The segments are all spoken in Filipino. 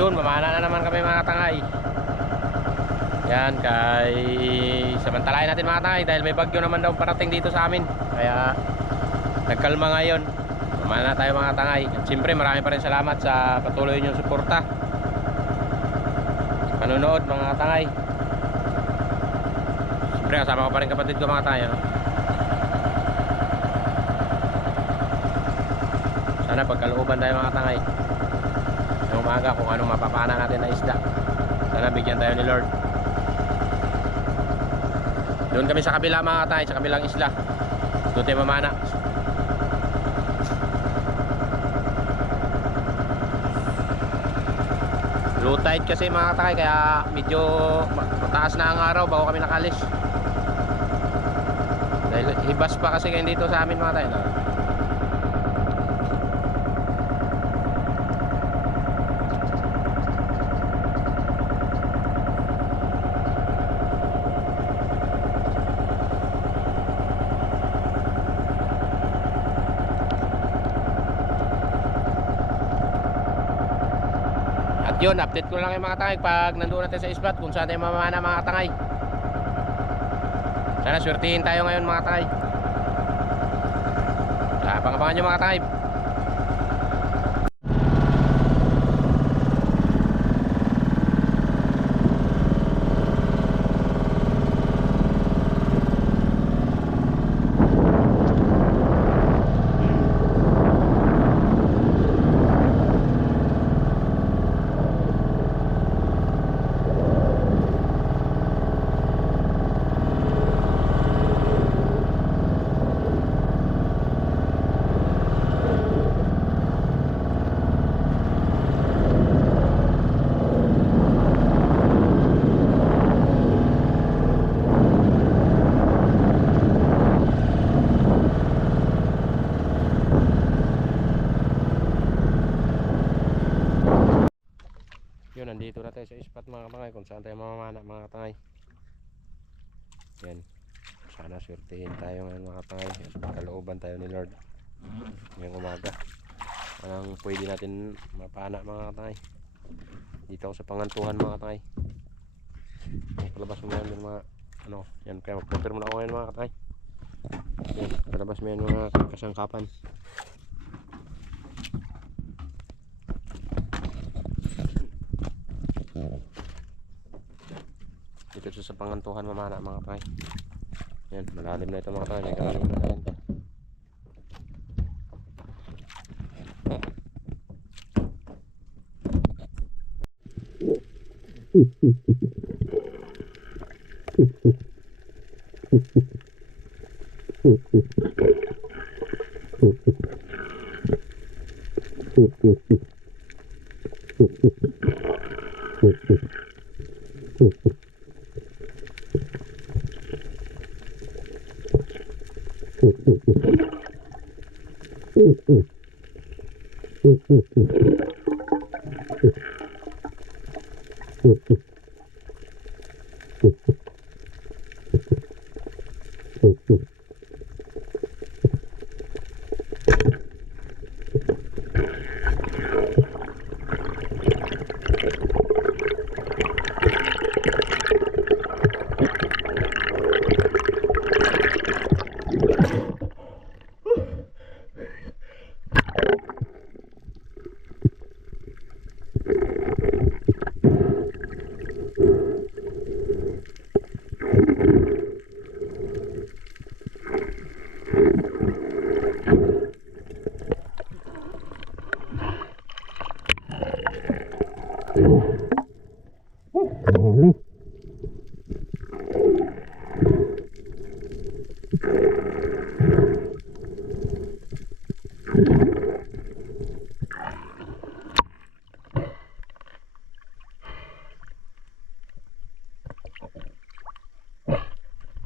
yun, mamana na naman kami mga tangay. Yan, kay samantalahin natin mga tangay dahil may bagyo naman daw parating dito sa amin. Kaya nagkalma ngayon. Mamana tayo mga tangay. At siyempre marami pa rin salamat sa patuloy niyong suporta, panonood mga tangay. Siyempre kasama ko pa rin kapatid ko mga tangay, ano? Sana pagkalooban tayo mga tangay ng umaga kung anong mapapana natin na isda. Sana bigyan tayo ni Lord. Doon kami sa kabila mga tangay, sa kabilang isla. Doon tayo mamana. Low tide kasi mga tangay, kaya medyo mataas na ang araw bago kami nakalis. Dahil hibas pa kasi kayo dito sa amin mga tangay, no? Yun, update ko lang yung mga tangay pag nandoon natin sa ispat kung saan tayo mamamana mga tangay. Sana swertihin tayo ngayon mga tangay. Abangan nyo mga tangay. Yun, nandito na tayo sa ispat mga tangay kung saan tayo mamamana mga tangay. Yan, sana swertihin tayo ngayon mga tangay. Kalooban tayo ni Lord ngayong umaga. Anong pwede natin mapana mga tangay dito ako sa Pangantuhan mga tangay. Palabas mo yan yung mga ano, yan, kaya mag-filter muna ako ngayon mga tangay. Yan, palabas mo yan mga kasangkapan. Dito sa Pangantuhan mamana mga tangay. Yan, malalim na ito mga tangay. May kalalim na rin ito.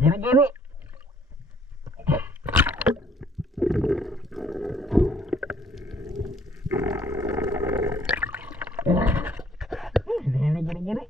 Gini-gini. Gini-gini.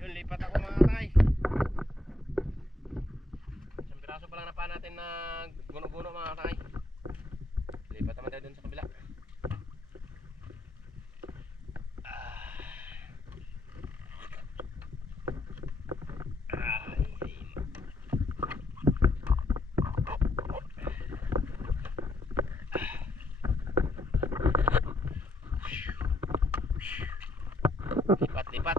Yun, lipat ako mga tay. Isang piraso pa lang na pa natin na guno-guno mga tay. Lipat naman tayo dun sa kabila. Lipat-lipat.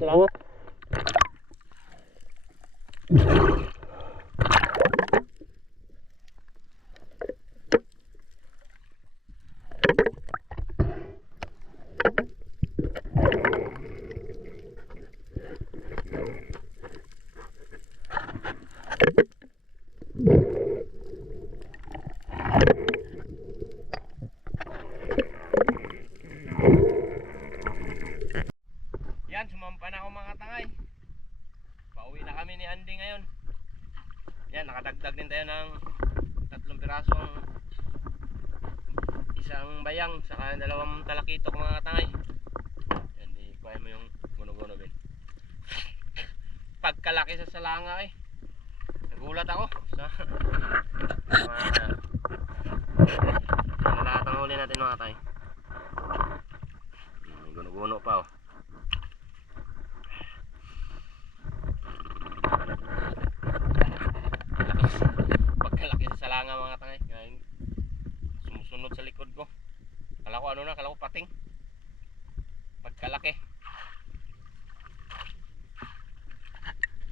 Salamat. Yan, sumampa na ako mga tangay. Pauwi na kami ni Andy ngayon. Yan, nakadagdag din tayo ng 3 pirasong isang bayang saka 2 talakitok mga tangay. Yan, ikuha mo yung guno-guno bin. Pagkalaki sa salanga eh. Nagulat ako sa lahat ang huli natin mga tangay. Guno-guno. puno pa oh. Pagkalaki sa salanga mga tangay. Sumusunod sa likod ko. Kala ko ano na, kala ko pating. Pagkalaki.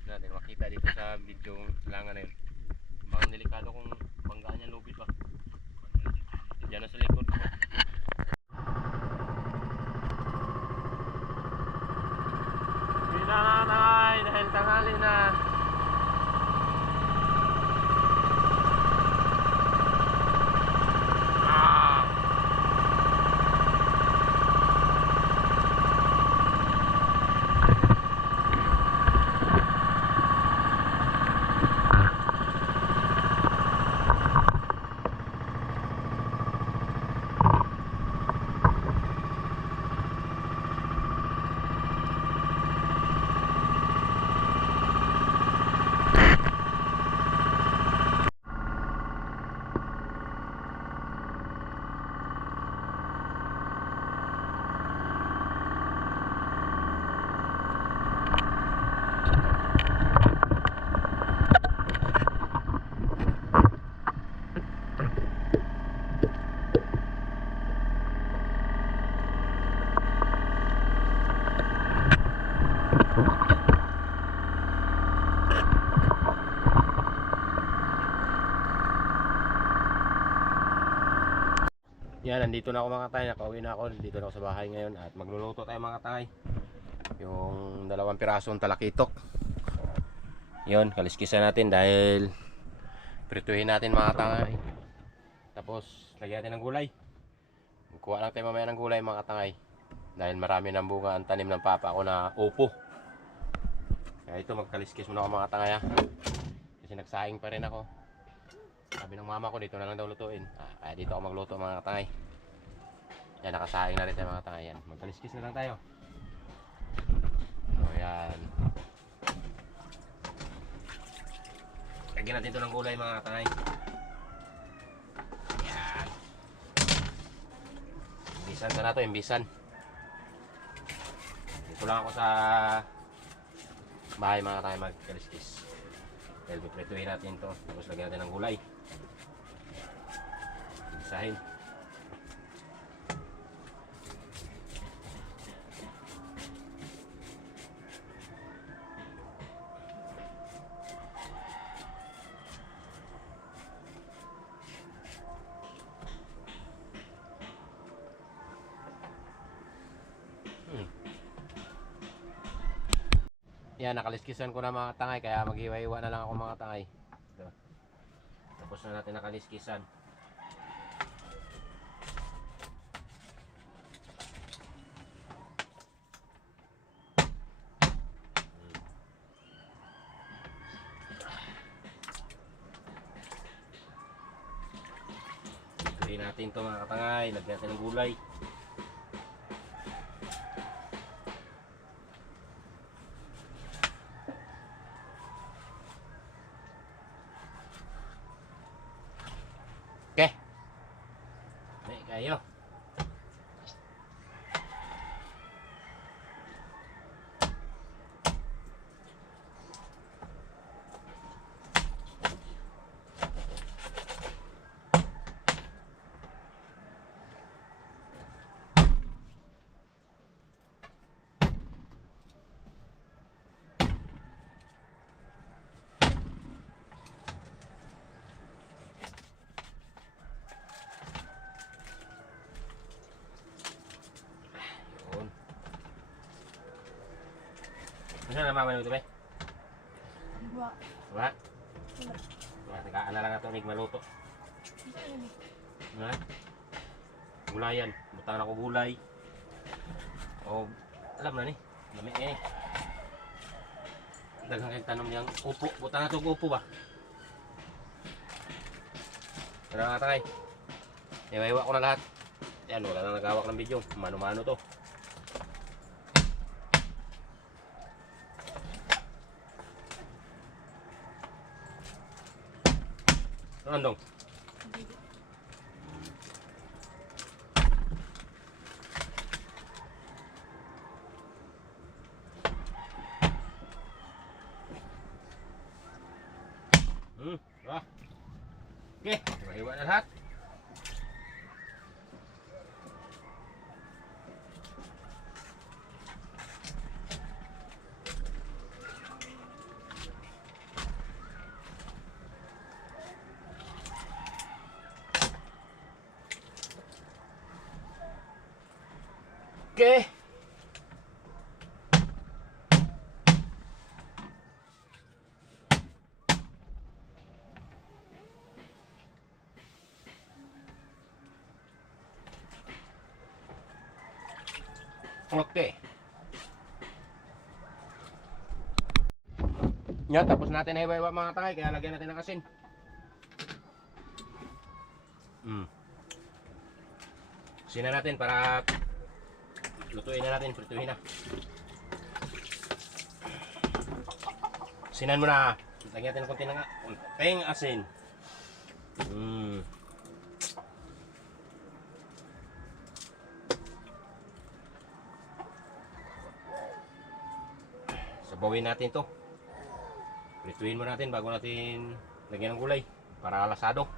Natin makita dito sa video salanga na yun. Bang delikado kung banggaan niya lubid ba. Diyan na sa likod ko. Pinanay dahil tanghali na. Yan, nandito na ako mga tay, nakauwi na ako, nandito na ako sa bahay ngayon at magluluto tayo mga tay. Yung 2 pirasong talakitok. Yun, kaliskisan natin dahil prituhin natin mga tay. Tapos, lagyan natin ng gulay. Kuha lang tayo mamaya ng gulay mga tay. Dahil marami ng bunga ang tanim ng papa ko na upo. Kaya ito, magkaliskis muna ako mga tay ha. Kasi nagsaing pa rin ako. Sabi ng mama ko dito na lang daw lutuin. Kaya dito ako magluto mga katangay. Yan, nakasaing na rin tayo mga katangay. Yan, magkaliskis na lang tayo. O yan. Lagyan natin ito ng gulay mga katangay. Yan. Imbisan na to, imbisan. Dito lang ako sa bahay mga katangay magkaliskis. Dahil piprituhin natin ito. Tapos lagyan natin ng gulay. Isahin. Yan, nakaliskisan ko na mga tangay. Kaya maghiwa-hiwa na lang ako mga tangay. Ito. Tapos na natin nakaliskisan. Ituloy natin ito mga katangay. Lagyan natin ng gulay. Okay. Baik kayo. Ano na mama nito ba? Wa. Wa? Wa, tagaan na lang nato nig maluto. Ha? Gulayan, butangan ako gulay. O alam na ni, lami eh. Daghang kay tanom yang upo, butangan nato upo ba? Tara nga tay. Iwa-iwa ko na lahat. Yan, wala nang nagawak ng video. Mano-mano to. Ano dong? Okay, iwa na lahat. Okay. Okay. Yan, tapos natin na iwa-iwa mga takay, kaya lagyan natin ng asin. Asin na natin para lutuin na natin, prituhin na. Asinan mo na. Lagyan natin ng konting asin. Sabawin natin to. Prituhin mo natin bago natin lagyan ng gulay para lasado.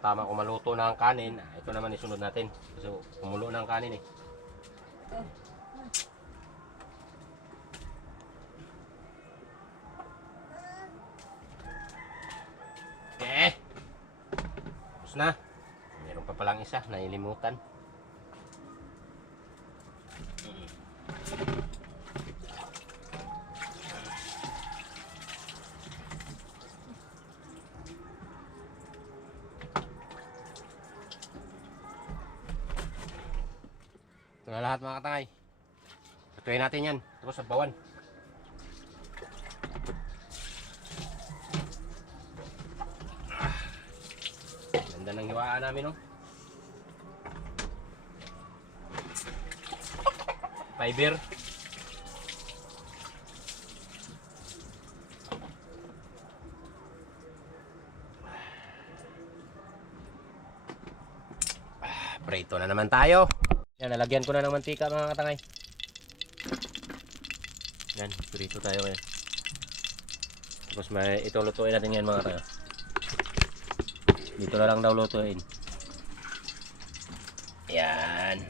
Tama kung maluto na ang kanin, ito naman isunod natin. Kasi kumulo na ang kanin eh. Okay. Tapos na. Meron pa palang isa, nailimutan. Ito na lahat mga katangay. Patuloy natin yan. Tapos sabawan. Ganda ng hiwaan namin, no? Fiber. Prito na naman tayo. Yan, nalagyan ko na ng mantika mga katangay. Yan, prito tayo ngayon. Tapos ito lutuin natin yan mga katangay. Dito na lang daw lutuin. Yan.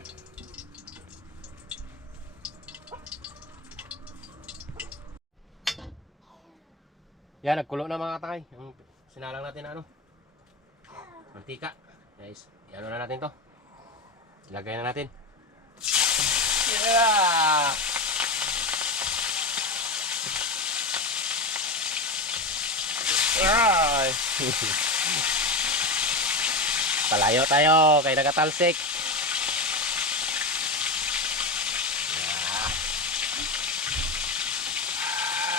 Yan, nagkulo na mga katangay. Yung sinalang natin na mantika. Guys, yan na natin to. Ilagay na natin. Yeah! Ay! Palayo tayo kay nagatalsik. Yeah.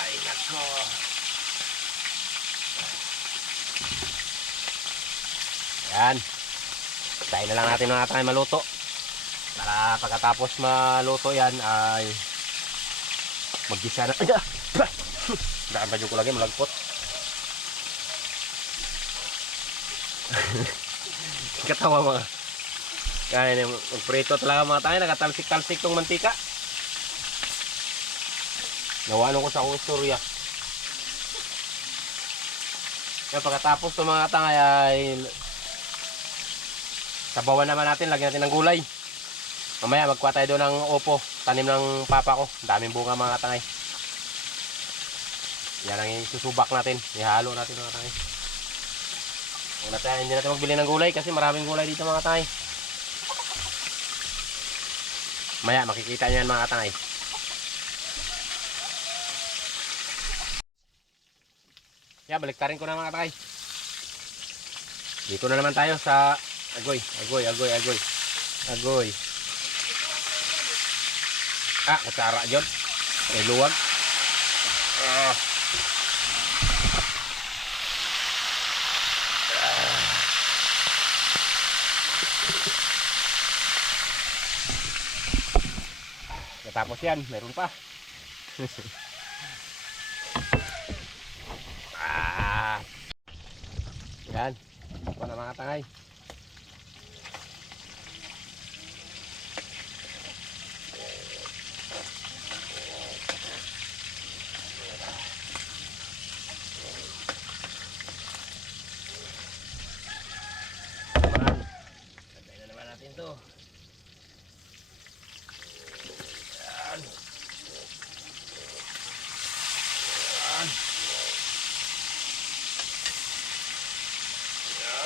Ay, nako. Yan. Tayo na lang natin mga tayo maluto. Para pagkatapos maluto yan ay maggisa na. Daan pa ko lagi malagpot. Katawa mga. Kaya magprito talaga mga tayo. Nakatalsik-talsik tong mantika. Nawano ko sa akong istorya. Kaya pagkatapos itong mga tangay ay sabawan naman natin. Lagyan natin ng gulay. Mamaya magkuha tayo doon ng opo, tanim ng papa ko. Daming bunga mga tangay. Yan ang isusubak natin. Ihalo natin mga tangay. Hindi natin magbili ng gulay kasi maraming gulay dito mga tangay. Maya makikita nyo yan mga tangay. Yan, baliktarin ko na mga tangay. Dito na naman tayo sa agoy. Ah, kasara dyan. May luwag. Tapos yan, meron pa. Yan. Ito na mga tangay.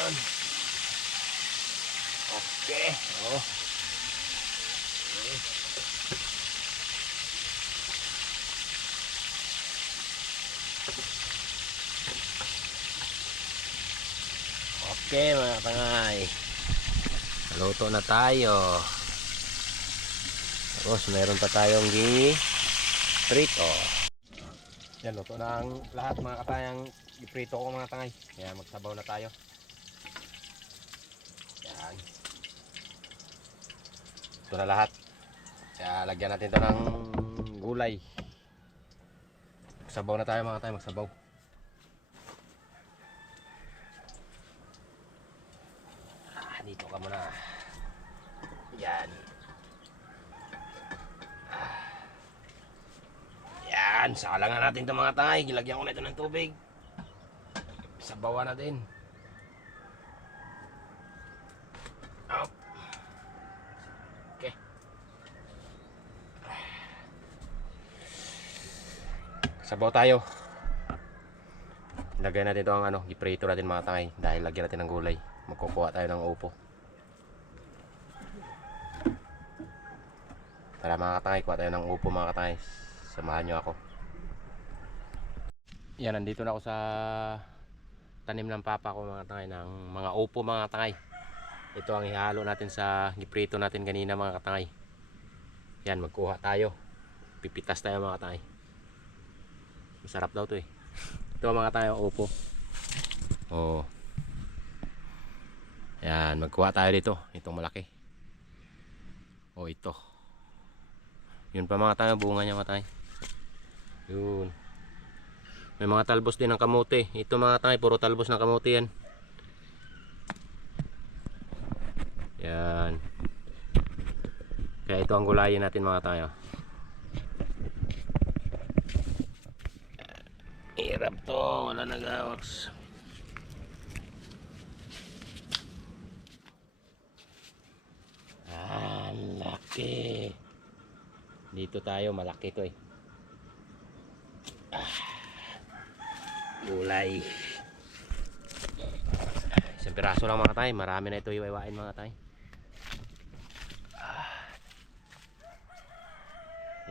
Yan. Okay. Oh. Okay mga tangay. Luto na tayo. Tapos meron pa tayong prito. Yan, luto na ang lahat mga katayang iprito ko mga tangay. Kaya magsabaw na tayo. Yan. Ito na lahat. Kaya lagyan natin ito ng gulay. Magsabaw na tayo mga katay, magsabaw. Dito ka muna. Yan. Yan, salangan natin ito mga tangay. Gilagyan ko na ito ng tubig. Sabawan natin. Oh. Okay. Sabaw tayo. Lagay natin ito ang iprito natin mga tangay. Dahil lagyan natin ng gulay. Magkukuha tayo ng upo. Tara mga katangay, kuha tayo ng upo mga katangay. Samahan nyo ako. Yan, nandito na ako sa tanim ng papa ko mga katangay, ng mga upo mga katangay. Ito ang ihalo natin sa giprito natin kanina mga katangay. Yan, magkuha tayo. Pipitas tayo mga katangay. Masarap daw to eh. Ito mga katangay, upo. Oh. Yan, magkuha tayo dito. Itong malaki. Oh, ito. Yun pa mga tayo, bunga niya mga tayo. Yun. May mga talbos din ng kamote. Ito mga tayo, puro talbos ng kamote yan. Yan. Kaya ito ang gulayin natin mga tayo. Hirap to, wala nag-awax. Laki. Dito tayo, malaki to eh. Gulay. Isang piraso lang mga tay. Marami na ito iwain mga tay.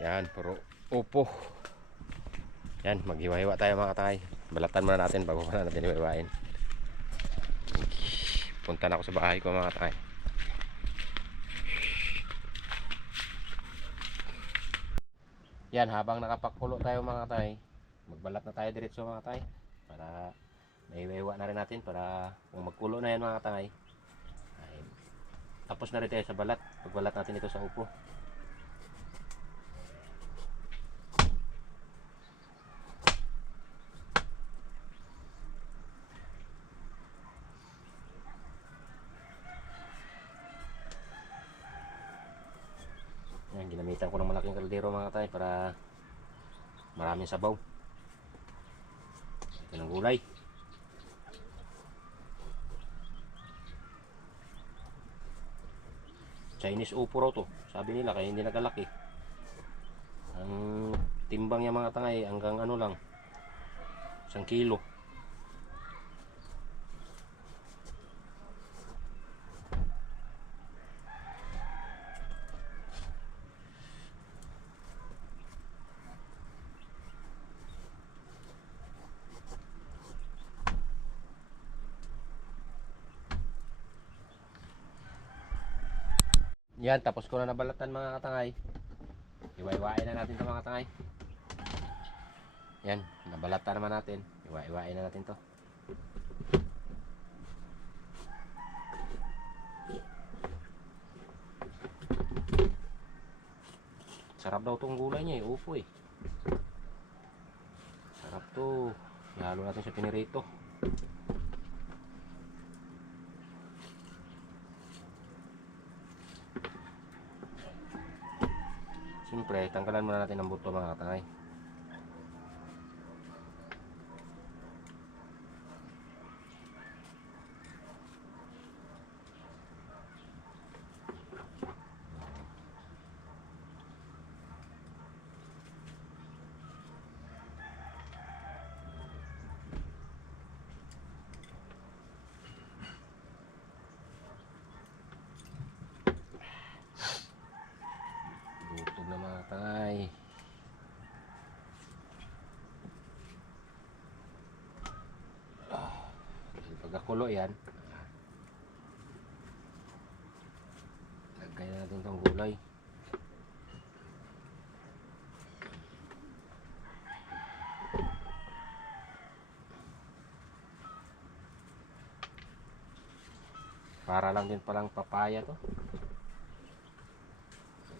Yan, puro upo. Yan, maghiwa-hiwa tayo mga tay. Balatan muna natin bago pa natin iwain. Punta na ako sa bahay ko mga tay. Yan, habang nakapagkulo tayo mga tay, magbalat na tayo diretso mga tay para naiwa na rin natin para kung magkulo na yan mga tay ay tapos na rin tayo sa balat. Pagbalat natin ito sa upo. Yan, ginamitan ko ng malaking kaldero mga tay para maraming sabaw. Ito ng gulay. Chinese upo raw to. Sabi nila kaya hindi nagalaki. Ang timbang niya mga tangay hanggang lang 1 kilo. Yan, tapos ko na nabalatan mga katangay. Iwa-iwain na natin ito mga katangay. Yan, nabalatan naman natin. Iwa-iwain na natin to. Sarap daw tong gulay niya eh, upo eh. Sarap to. Ihalo natin sa pinirito. Siyempre, tanggalan muna natin ang buto mga katangay. Pagkakulo yan, lagay na natin itong gulay. Para lang din palang papaya to.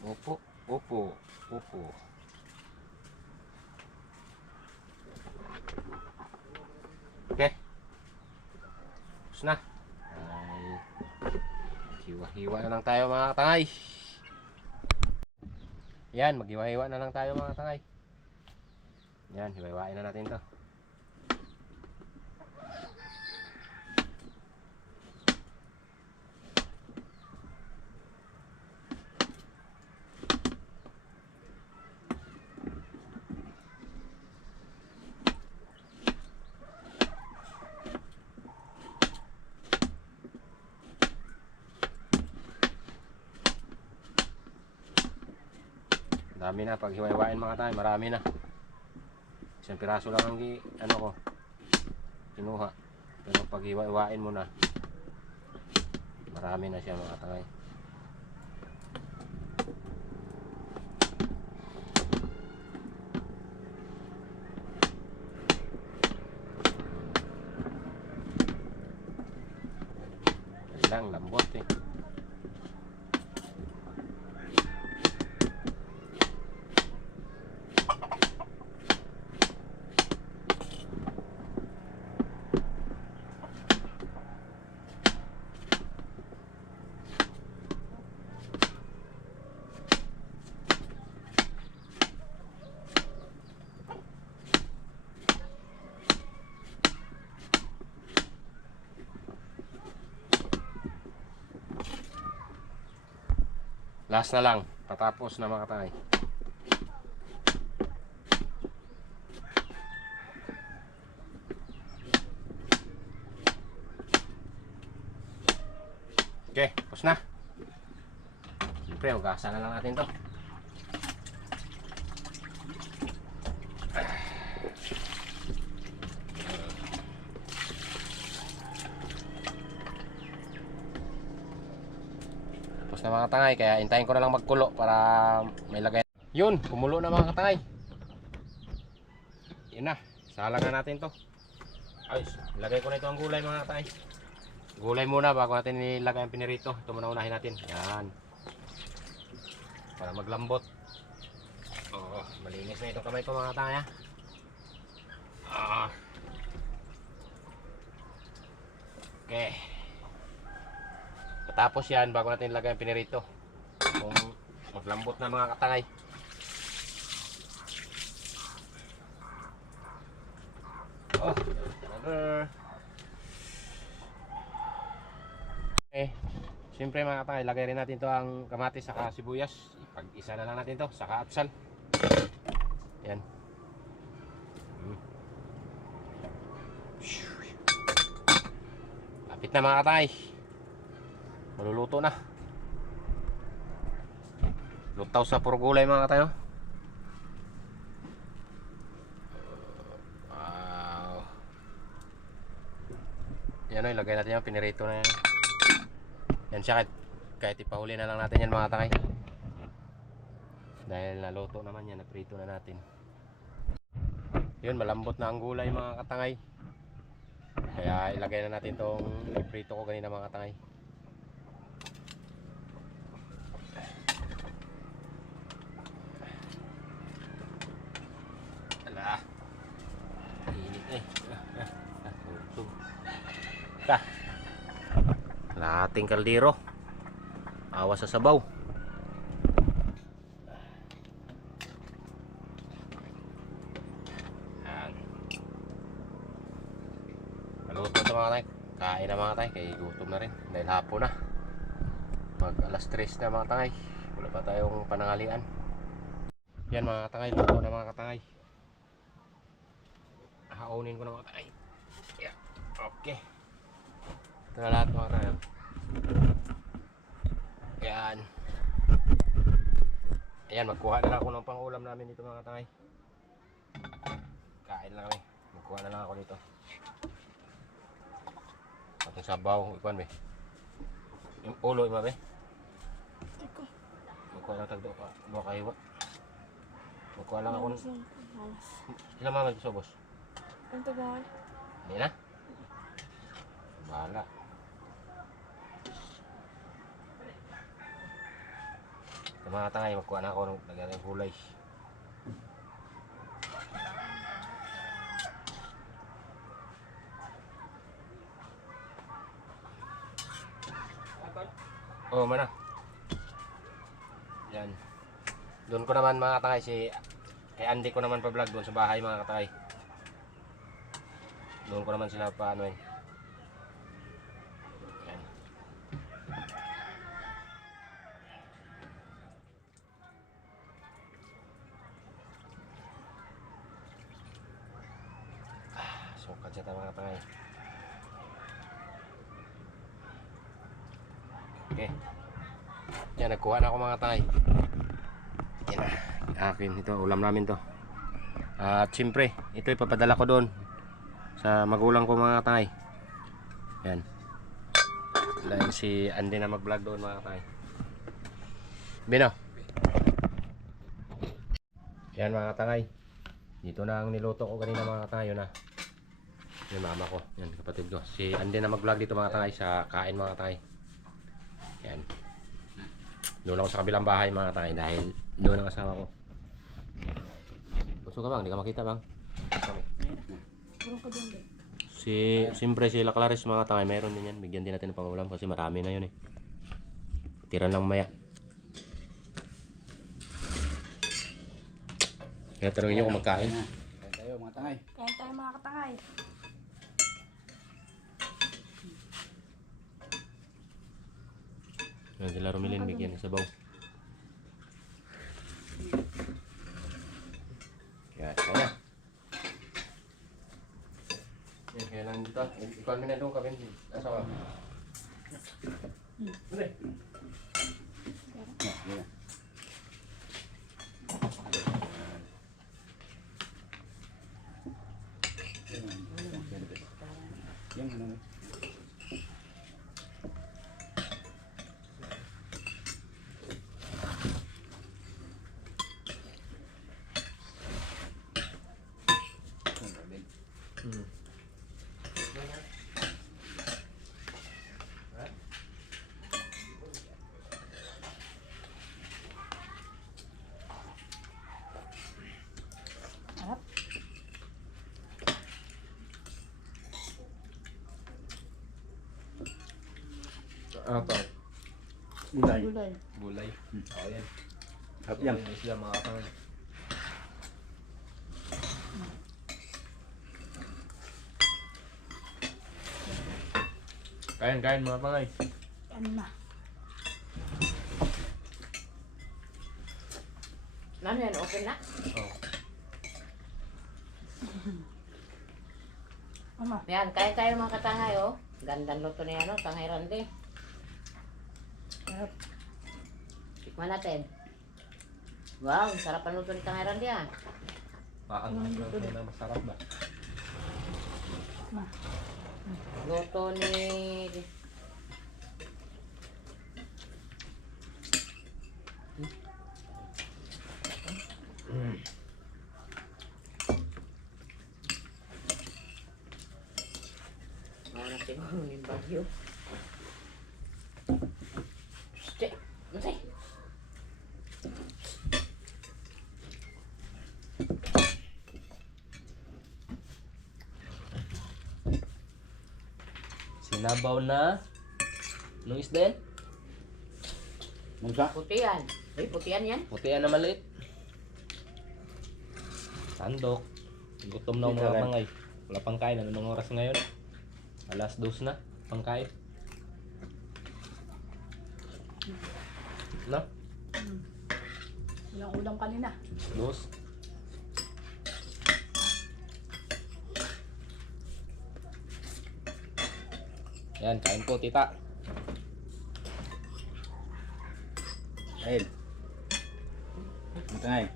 Upo, upo, upo. Okay. Tapos na. Ay, hiwa-hiwa na lang tayo mga katangay. Yan, maghiwa-hiwa na lang tayo mga katangay. Yan, hiwa-hiwain na natin to. Dami na, pag hiwa-hiwain mga tayo, marami na. Isang piraso lang ang ano ko kinuha. Pero pag hiwa-hiwain mo na, marami na siya mga tangay. Lang lambot eh. Last na lang, patapos na mga katangay. Okay, tapos na. Siyempre, hugasan na lang natin to. Tapos na mga katangay, kaya hintayin ko na lang magkulo para may lagay. Yun, kumulo na mga katangay. Yun na, salang na natin to. Ayos, lagay ko na ito ang gulay mga katangay. Gulay muna bago natin nilagay ang pinirito. Ito muna unahin natin. Yan. Para maglambot. Oo, malinis na itong kamay ko mga katangay. Okay. Tapos yan, bago natin ilagay ang pinirito. Kung maglambot na mga katangay. Oh, another. Okay. Siyempre mga katangay, lagay rin natin to ang kamatis saka sibuyas. Pag-isa na lang natin to, saka atsal. Yan. Lapit na mga katangay. Maluluto na. Lutaw sa puro gulay mga katayo. Wow. Yan o, ilagay natin yan. Pinirito na yan. Yan siya, kahit ipahuli na lang natin yan mga katangay. Dahil naluto naman yan, naprito na natin. Yun, malambot na ang gulay mga katangay. Kaya ilagay na natin tong prito ko kanina mga katangay. Ating kaldero, awas sa sabaw. Maluto ito mga tay. Kain na mga tay, kaya gutom na rin dahil hapon na. Mag alas 3 na mga tangay. Wala pa tayong panangalian. Yan mga tangay, luto na mga katangay. Haunin ko na mga tangay. Yeah. Okay. Ito na lahat mga tangay. Yan. Ayan, magkuha na lang ako ng pang-ulam namin dito mga tangay. Kain lang kami. Magkuha na lang ako dito. sabaw, ikuan be. Yung ulo ima be. Tiko. Magkuha lang tagdo ka, duha ka hiwa. Magkuha lang ako. Malas lang. Malas. Ilang mamay gusto boss? Ang tagay. Hindi na? Bahala. Sa mga tangay, magkuha na ako ng lagyan ng gulay. Oo, mana. Yan. Doon ko naman mga katangay kay Andy ko naman pa-vlog doon sa bahay mga katangay. Doon ko naman sila pa ano eh. Yan. Sukat siya tayo mga katangay. Okay. Yan, nagkuha na ako mga tay. Yan na. Akin ito, ulam namin to. At siyempre, ito ipapadala ko doon sa magulang ko mga tay. Yan. Dahil si Andy na mag-vlog doon mga tay. Bino. Yan mga tay. Dito na ang niluto ko kanina mga tay. Yun na. Yung mama ko. Yan, kapatid ko. Si Andy na mag-vlog dito mga tay sa kain mga tay. Yan. Doon ako sa kabilang bahay mga tay dahil doon ang asawa ko. Gusto ka bang? Hindi ka makita bang? Puro ka doon din. Siyempre si Clarice mga tay, mayroon din yan. Bigyan din natin ng pangulam kasi marami na yun eh. Tira lang maya. Kaya tanongin nyo kung magkain. Kain tayo mga tangay. Kain tayo mga katangay. Yan sila Romilin, bigyan ng sabaw. Yan, kaya. Yan, kaya lang dito. Ikaw na doon kami. Asawa. Boleh. Ya. Yang mana? Harap. Apa? Gulay. Gulay. Gulay. Oh, yan. Harap yan. Ini sila mga kapatid. Kain mga pangay. Ano na? Ano yan? Okay na? Oh. Ano? Yan, kaya tayo mga katangay, oh. Gandang luto na yan, oh. Tangay Randy. Harap. Tikman natin. Wow, sarap ang luto ni Tangay Randy, ah. Paano na masarap ba? Ma. Luto ni... Mana siguro ni Bagyo. Ste, masay. Sinabaw na nung isda yan? Mungsa? Putian. Ay, putian yan. Putian na maliit. Sandok. Gutom na ako mga pangay. Wala pang kain. Ano mga oras ngayon? Alas 2 na. Pangkain. No? Walang ulam kanina. 2. Yan, kain po tita. Kain. Mga tangay.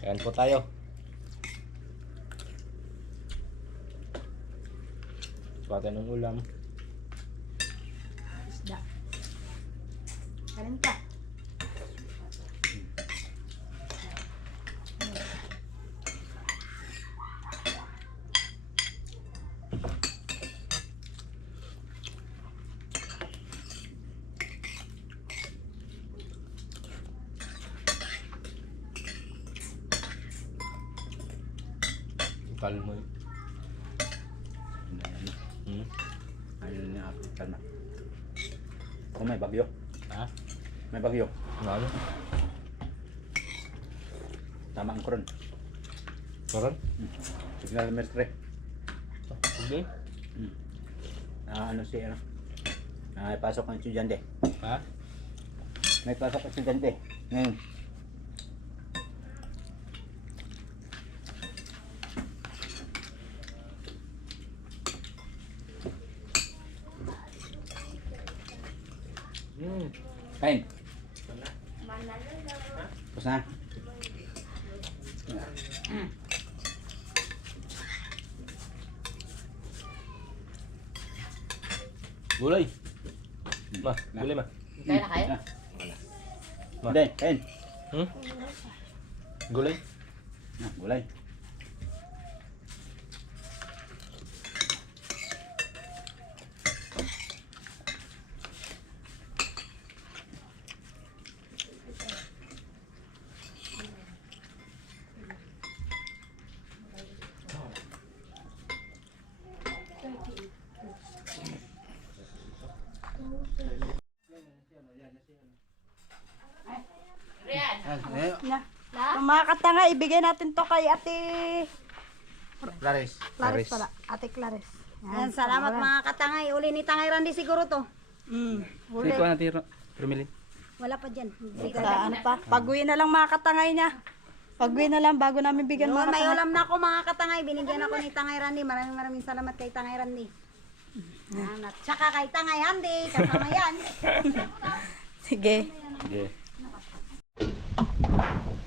Ayan po tayo. Suwatan ng ulam. Isda. Kanin ka. Kalmo. Hmm? Ano na kalma. Oh, may bagyo. Ha? May bagyo. Ano? Tama ang kuron. Meron? Signal mestre. Hindi? Ano si ano? May pasok ang estudyante. Ha? May pasok ang estudyante. Ngayon. Kain. Tapos na. Gulay. Ma, gulay ma. Kaya na kayo? Hindi, kain. Hmm? Gulay. Gulay. Ang mga katanga, ibigay natin to kay Ate Clarice. Clarice pala. Ate Clarice. Yan, salamat mga katangay. Uli ni Tangay Randy siguro to. Uli. Ikaw natin, Rumilin. Wala pa dyan. Sa ano pa? Pag-uwi na lang mga katangay niya. Pag-uwi na lang bago namin bigyan Yun, mga may katangay. ulam na ako mga katangay. Binigyan ako ni Tangay Randy. Maraming salamat kay Tangay Randy. Yan, at saka kay Tangay Randy. Kasama yan. Sige. Sige.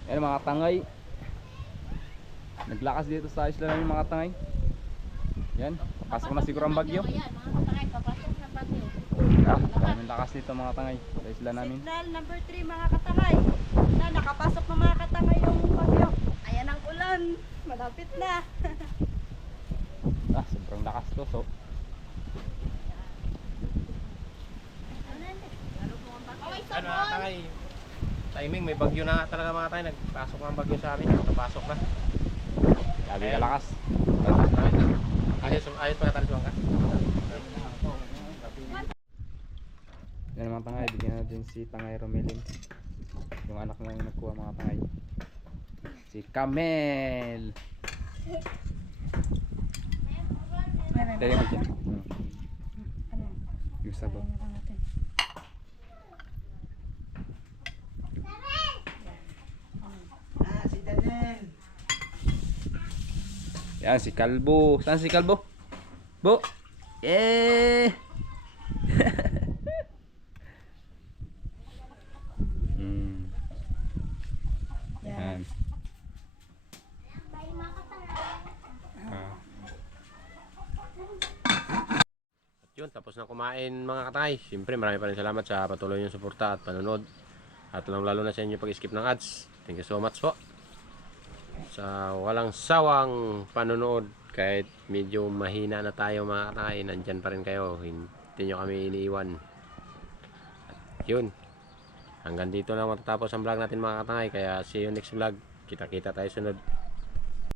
Ayan mga tangay. Naglakas dito sa isla namin mga tangay. Yan, pasok na siguro ang bagyo. Ayan, mga katangay, papasok na bagyo. Daming lakas dito mga tangay sa isla namin. Signal number 3 mga katangay. Na nakapasok na mga katangay yung bagyo. Ayan ang ulan. Malapit na. Sobrang lakas to. So, ano mga tangay, timing may bagyo na talaga mga tangay. Nagpasok na ang bagyo sa amin. Napasok na. Grabe kalakas. Ayos pa katalisuan ka? Yan mga tangay, bigyan natin si Tangay Romelin. Yung anak na yung nagkuha mga tangay. Si Kamel. Dali mo dyan. Yung sabaw. Si Daniel. Yan si Kalbo. Saan si Kalbo? Bo. Eh. Yan. At yun, tapos na kumain mga katay. Siyempre marami pa rin salamat sa patuloy niyong suporta at panonood. At lalo na sa inyo pag-skip ng ads. Thank you so much po. Sa walang sawang panonood, kahit medyo mahina na tayo mga katay, nandyan pa rin kayo. Hindi nyo kami iniiwan. At yun, hanggang dito lang matatapos ang vlog natin mga katay. Kaya see you next vlog. Kita-kita tayo sunod.